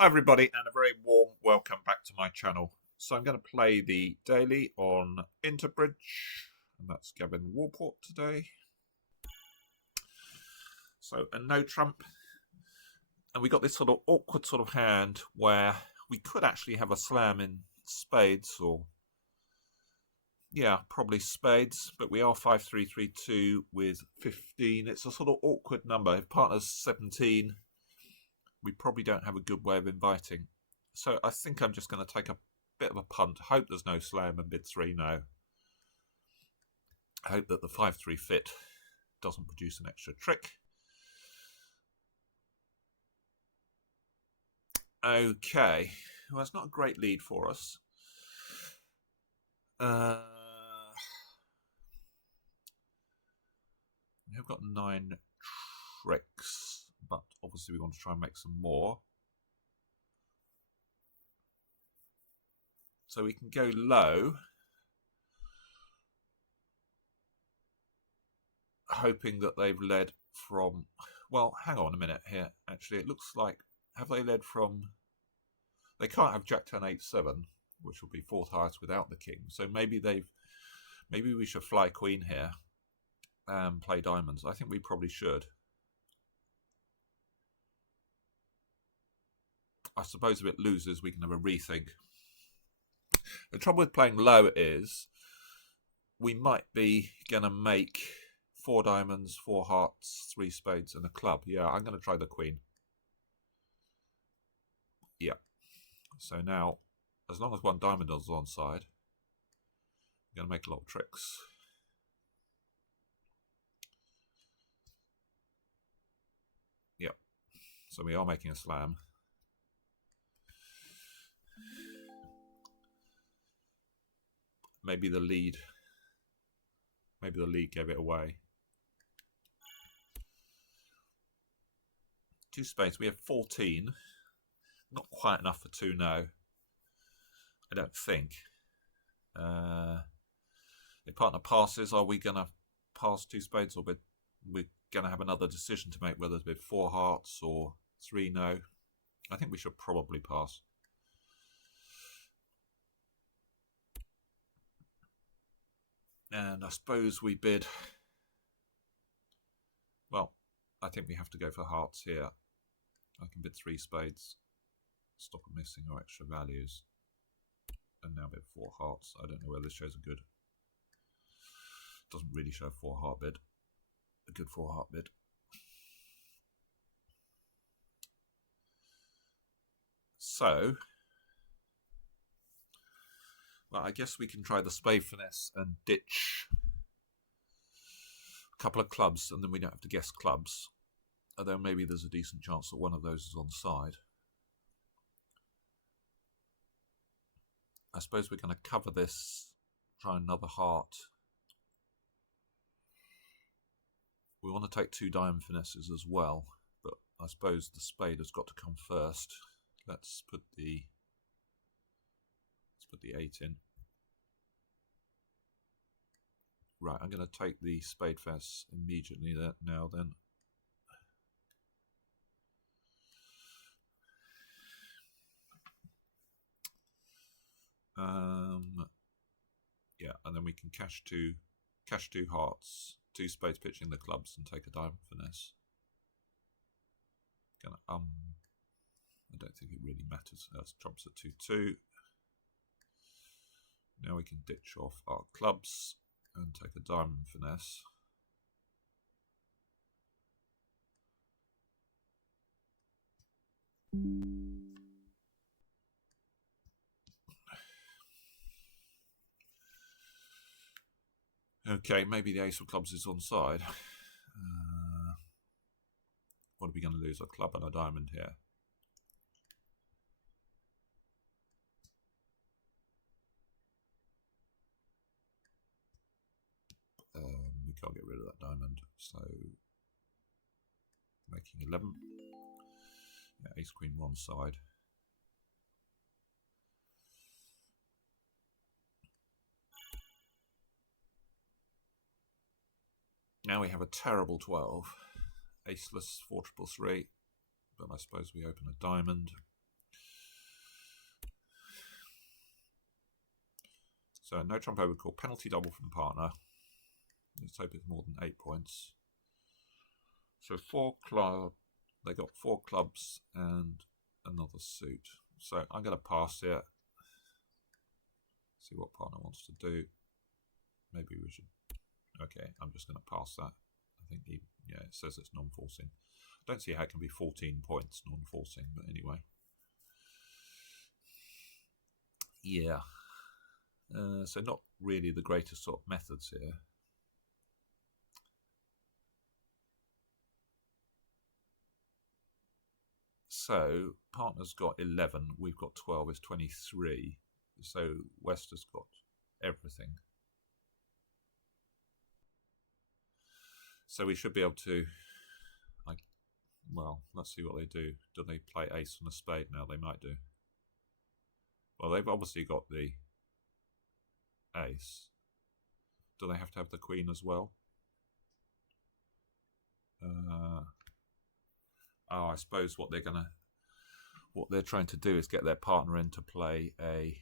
Hi everybody and a very warm welcome back to my channel. So I'm going to play the daily on Interbridge, and that's Gavin Warport today. So a no trump, and we got this sort of awkward sort of hand where we could actually have a slam in spades, or yeah, probably spades, but we are 5-3-3-2 with 15. It's a sort of awkward number. If partner's 17, we probably don't have a good way of inviting. So I think I'm just going to take a bit of a punt. Hope there's no slam and bid 3 no. I hope that the 5-3 fit doesn't produce an extra trick. Okay, well, it's not a great lead for us. We've got 9 tricks, but obviously we want to try and make some more. So we can go low, hoping that they've led from... Well, hang on a minute here. Actually, it looks like... Have they led from... They can't have Jack 10 8 7, which will be 4th highest without the king. So maybe we should fly queen here and play diamonds. I think we probably should. I suppose if it loses, we can have a rethink. The trouble with playing low is we might be going to make 4 diamonds, 4 hearts, 3 spades, and a club. Yeah, I'm going to try the queen. Yeah. So now, as long as 1 diamond is on side, I'm going to make a lot of tricks. Yep. So we are making a slam. Maybe the lead gave it away. 2 spades. We have 14. Not quite enough for 2 no. I don't think. If partner passes, are we going to pass 2 spades, or we're going to have another decision to make whether it's with 4 hearts or 3 no? I think we should probably pass. And I suppose we bid... Well, I think we have to go for hearts here. I can bid 3 spades. Stop missing our extra values. And now bid 4 hearts. I don't know whether this shows a good... Doesn't really show a 4 heart bid. A good 4 heart bid. So... Well, I guess we can try the spade finesse and ditch a couple of clubs, and then we don't have to guess clubs. Although maybe there's a decent chance that one of those is on side. I suppose we're going to cover this, try another heart. We want to take 2 diamond finesses as well, but I suppose the spade has got to come first. Let's put the 8 in. Right, I'm going to take the spade finesse immediately now then. Yeah, and then we can cash two hearts, 2 spades pitching the clubs, and take a diamond finesse. I don't think it really matters. That's trumps at 2-2. Now we can ditch off our clubs and take a diamond finesse. Okay, maybe the ace of clubs is on side. What are we going to lose? A club and a diamond here. We can't get rid of that diamond, so making 11. Yeah, ace queen one side. Now we have a terrible 12. Aceless 4-3-3, but I suppose we open a diamond. So no trump overcall, penalty double from partner. Let's hope it's more than 8 points. So they got 4 clubs and another suit. So I'm going to pass it. See what partner wants to do. Maybe we should. Okay, I'm just going to pass that. I think it says it's non-forcing. I don't see how it can be 14 points non-forcing, but anyway. Yeah. So not really the greatest sort of methods here. So partner's got 11, we've got 12, is 23. So West has got everything. So we should be able to, well, let's see what they do. Do they play ace and a spade now? They might do. Well, they've obviously got the ace. Do they have to have the queen as well? I suppose what they're trying to do is get their partner in to play a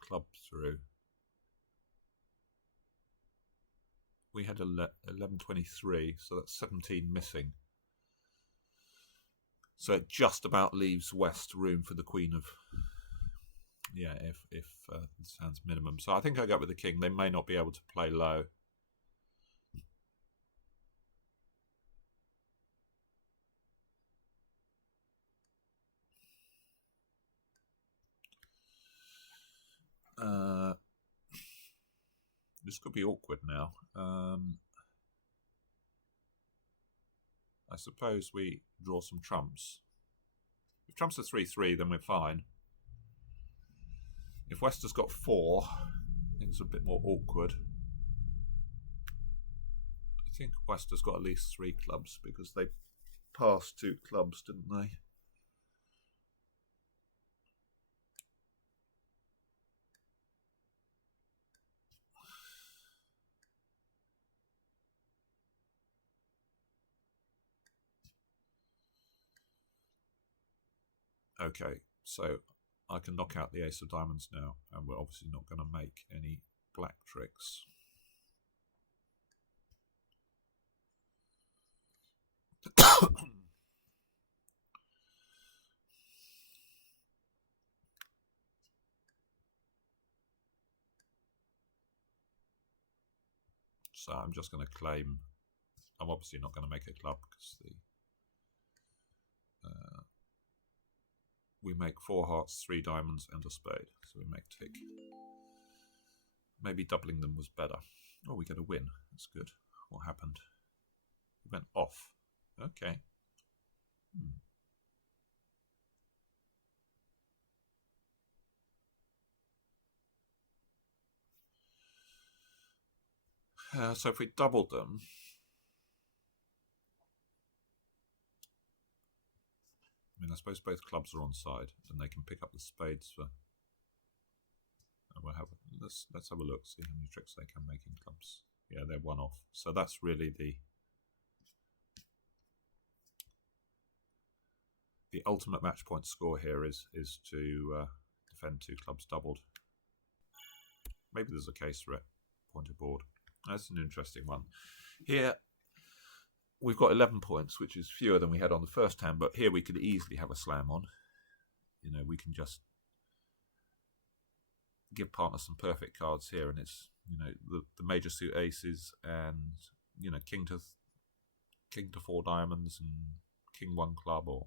club through. We had 11-23, so that's 17 missing. So it just about leaves West room for the queen of, if this hand's minimum. So I think I go with the king. They may not be able to play low. This could be awkward now. I suppose we draw some trumps. If trumps are 3-3, then we're fine. If West has got 4, things are a bit more awkward. I think West has got at least 3 clubs because they passed 2 clubs, didn't they? Okay, so I can knock out the ace of diamonds now, and we're obviously not going to make any black tricks. So I'm just going to claim. I'm obviously not going to make a club because we make 4 hearts, 3 diamonds, and a spade. So we make tick. Maybe doubling them was better. Oh, we get a win. That's good. What happened? He went off. Okay. So if we doubled them, I suppose both clubs are on side, and they can pick up the spades for. We'll let's have a look, see how many tricks they can make in clubs. Yeah, they're 1 off. So that's really the ultimate match point score here is to defend 2 clubs doubled. Maybe there's a case for it. Pointed board. That's an interesting one. Here we've got 11 points, which is fewer than we had on the first hand, but here we could easily have a slam on. We can just give partner some perfect cards here, and it's the major suit aces and king to 4 diamonds and king 1 club, or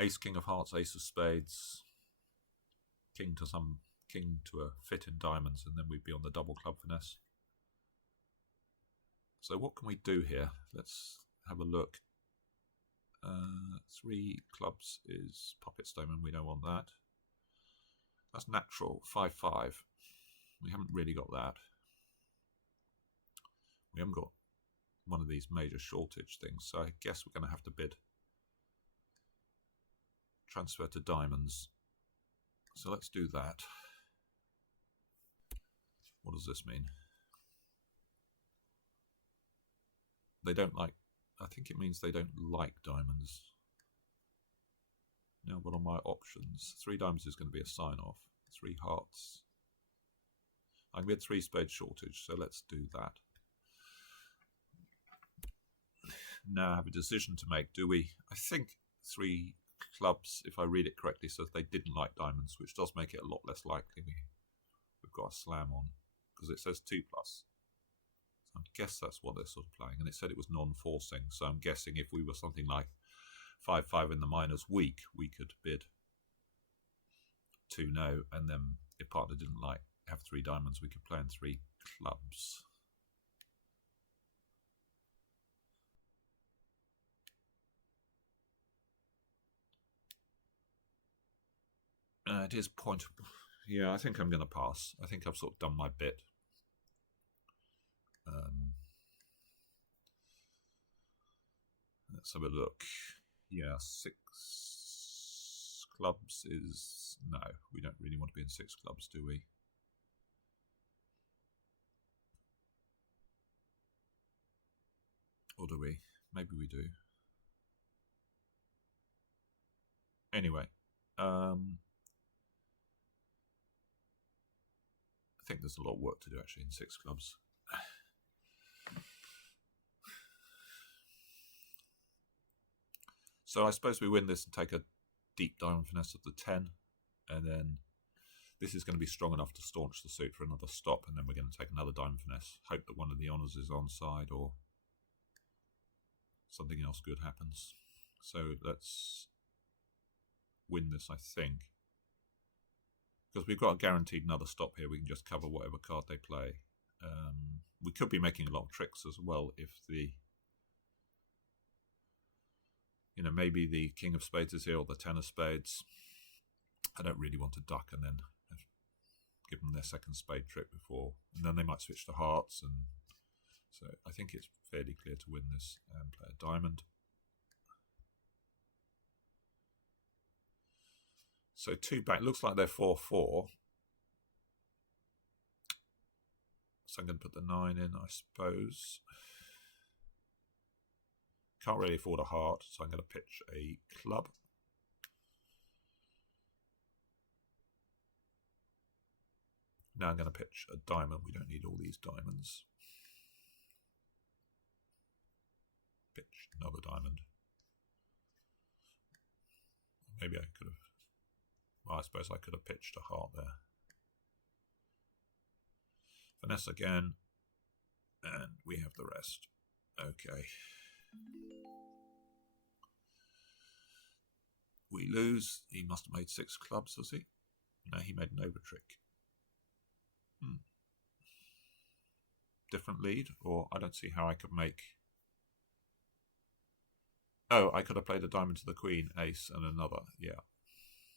ace king of hearts, ace of spades, king to a fit in diamonds, and then we'd be on the double club finesse. So what can we do here? Let's have a look. 3 clubs is puppet stone, and we don't want that. That's natural, 5-5. We haven't really got that. We haven't got one of these major shortage things, so I guess we're going to have to bid. Transfer to diamonds. So let's do that. What does this mean? They don't like. I think it means they don't like diamonds. Now, what are my options? 3 diamonds is going to be a sign-off. 3 hearts. I'm with 3 spades shortage, so let's do that. Now I have a decision to make. Do we? I think 3 clubs, if I read it correctly, says they didn't like diamonds, which does make it a lot less likely we've got a slam on, because it says 2+. So I guess that's what they're sort of playing, and it said it was non-forcing, so I'm guessing if we were something like 5-5 in the minors weak, we could bid 2-no, and then if partner didn't have 3 diamonds, we could play in 3 clubs. It is pointable. Yeah, I think I'm going to pass. I think I've sort of done my bit. Let's have a look. Yeah, 6 clubs is... No, we don't really want to be in 6 clubs, do we? Or do we? Maybe we do. Anyway, I think there's a lot of work to do actually in 6 clubs. So I suppose we win this and take a deep diamond finesse of the 10, and then this is going to be strong enough to staunch the suit for another stop, and then we're going to take another diamond finesse, hope that one of the honours is onside or something else good happens. So let's win this, I think, because we've got a guaranteed another stop here. We can just cover whatever card they play. We could be making a lot of tricks as well if the, you know, maybe the king of spades is here or the 10 of spades. I don't really want to duck and then give them their second spade trick before, and then they might switch to hearts, and so I think it's fairly clear to win this and play a diamond. So 2 back, looks like they're 4-4. So I'm going to put the 9 in, I suppose. Can't really afford a heart, so I'm going to pitch a club. Now I'm going to pitch a diamond. We don't need all these diamonds. Pitch another diamond. Maybe I could have... Well, I suppose I could have pitched a heart there. Finesse again. And we have the rest. Okay. We lose. He must have made 6 clubs, has he? No, he made an over trick. Different lead, or I don't see how I could make... Oh, I could have played a diamond to the queen, ace, and another, yeah.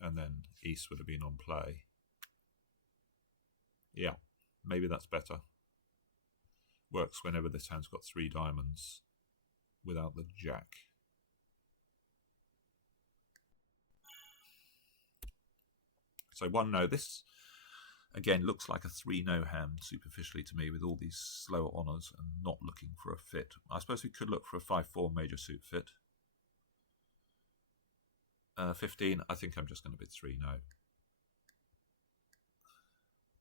And then East would have been on play. Yeah, maybe that's better. Works whenever this hand's got 3 diamonds without the jack. So 1-no. This, again, looks like a 3-no hand superficially to me with all these slower honours and not looking for a fit. I suppose we could look for a 5-4 major suit fit. 15, I think I'm just going to bid 3-no.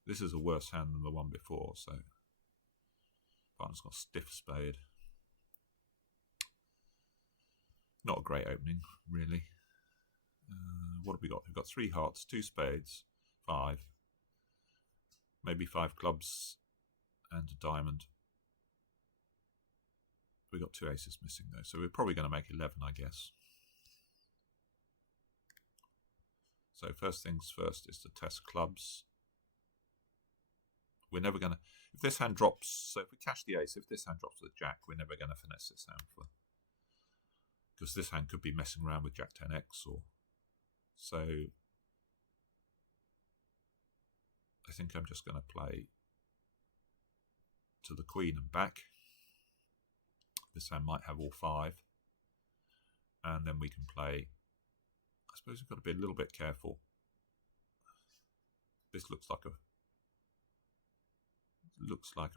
This is a worse hand than the one before, so partner's got stiff spade. Not a great opening, really. What have we got? We've got 3 hearts, 2 spades, 5. Maybe 5 clubs and a diamond. We've got 2 aces missing though, so we're probably going to make 11, I guess. So first things first is to test clubs. We're never going to... If this hand drops... So if we cash the ace, if this hand drops the jack, we're never going to finesse this hand for... Because this hand could be messing around with jack 10x or... So... I think I'm just going to play to the queen and back. This hand might have all 5. And then we can play... I suppose we've got to be a little bit careful. This looks like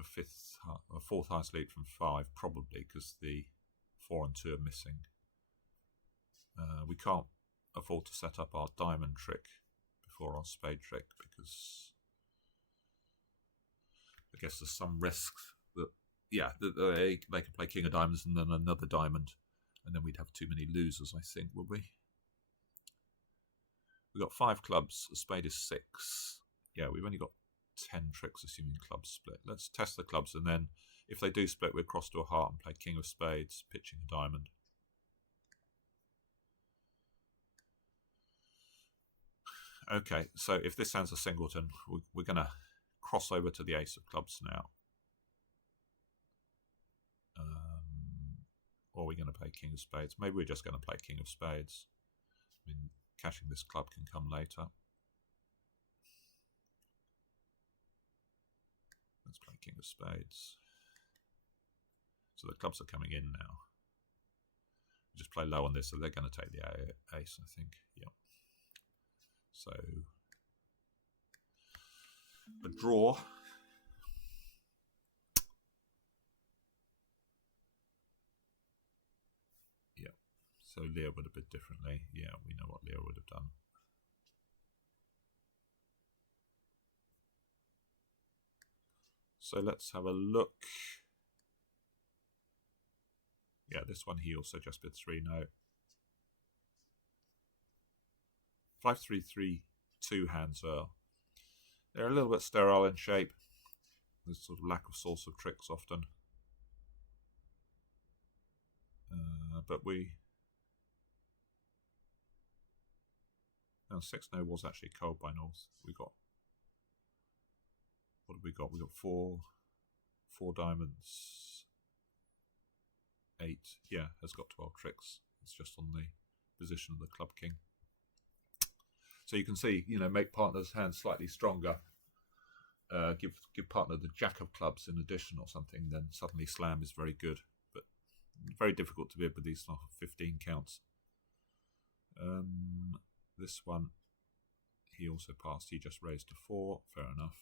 a fourth highest lead from 5, probably, because the 4 and 2 are missing. We can't... afford to set up our diamond trick before our spade trick, because I guess there's some risk that, yeah, that they could play king of diamonds and then another diamond, and then we'd have too many losers, I think, would we? We've got 5 clubs, a spade is 6. Yeah, we've only got 10 tricks, assuming clubs split. Let's test the clubs, and then if they do split, we'll cross to a heart and play king of spades, pitching a diamond. Okay, so if this hand's a singleton, we're going to cross over to the ace of clubs now. Or we're going to play king of spades. Maybe we're just going to play king of spades. I mean, catching this club can come later. Let's play king of spades. So the clubs are coming in now. We just play low on this, so they're going to take the ace, I think. Yeah. So a draw. Yeah. So Leah would have bid differently. Yeah, we know what Leah would have done. So let's have a look. Yeah, this one he also just bid 3 no. 5-3-3 2 hands are, they're a little bit sterile in shape. There's sort of lack of source of tricks often. But we... No, 6 no was actually cold by North. We got... What have we got? We got 4 diamonds. 8. Yeah, has got 12 tricks. It's just on the position of the club king. So you can see, you know, make partner's hand slightly stronger. Give partner the jack of clubs in addition or something, then suddenly slam is very good. But very difficult to bid with these 15 counts. This one, he also passed. He just raised to 4. Fair enough.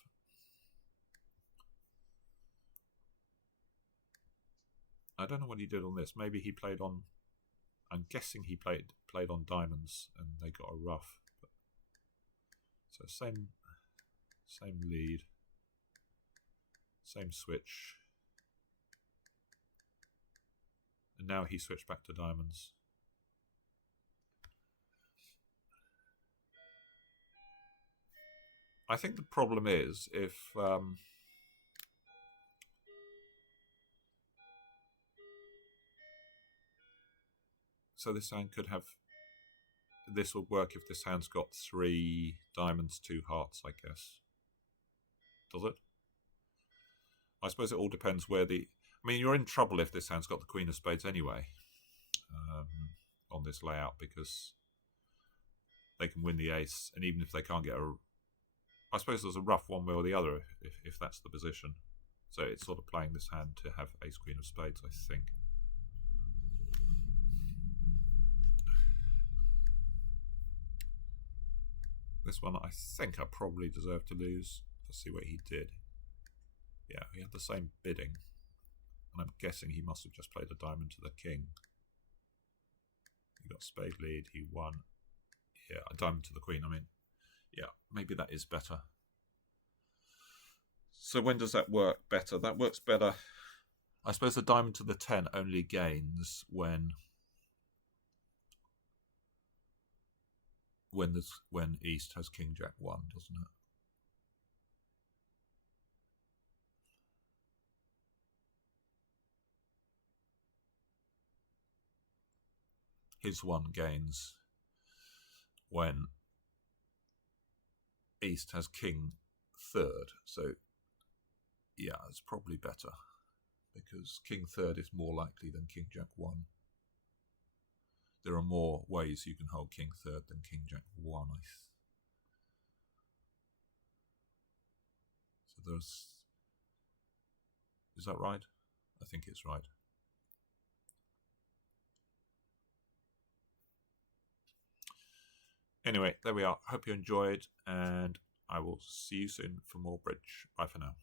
I don't know what he did on this. Maybe he played on... I'm guessing he played on diamonds and they got a rough. But, so same lead. Same switch. And now he switched back to diamonds. I think the problem is if... so this hand could have... This would work if this hand's got 3 diamonds, 2 hearts, I guess. Does it? I suppose it all depends where the... I mean, you're in trouble if this hand's got the queen of spades anyway. On this layout, because they can win the ace, and even if they can't get a... I suppose there's a rough one way or the other if that's the position. So it's sort of playing this hand to have ace queen of spades, I think. This one I think I probably deserve to lose. Let's see what he did. Yeah, he had the same bidding. And I'm guessing he must have just played a diamond to the king. He got spade lead, he won. Yeah, a diamond to the queen, I mean. Yeah, maybe that is better. So when does that work better? That works better. I suppose the diamond to the 10 only gains when East has king jack 1, doesn't it? His 1 gains when East has king 3rd. So yeah, it's probably better because king 3rd is more likely than king jack 1. There are more ways you can hold king 3rd than king jack 1. So there's... Is that right? I think it's right. Anyway, there we are. Hope you enjoyed, and I will see you soon for more bridge. Bye for now.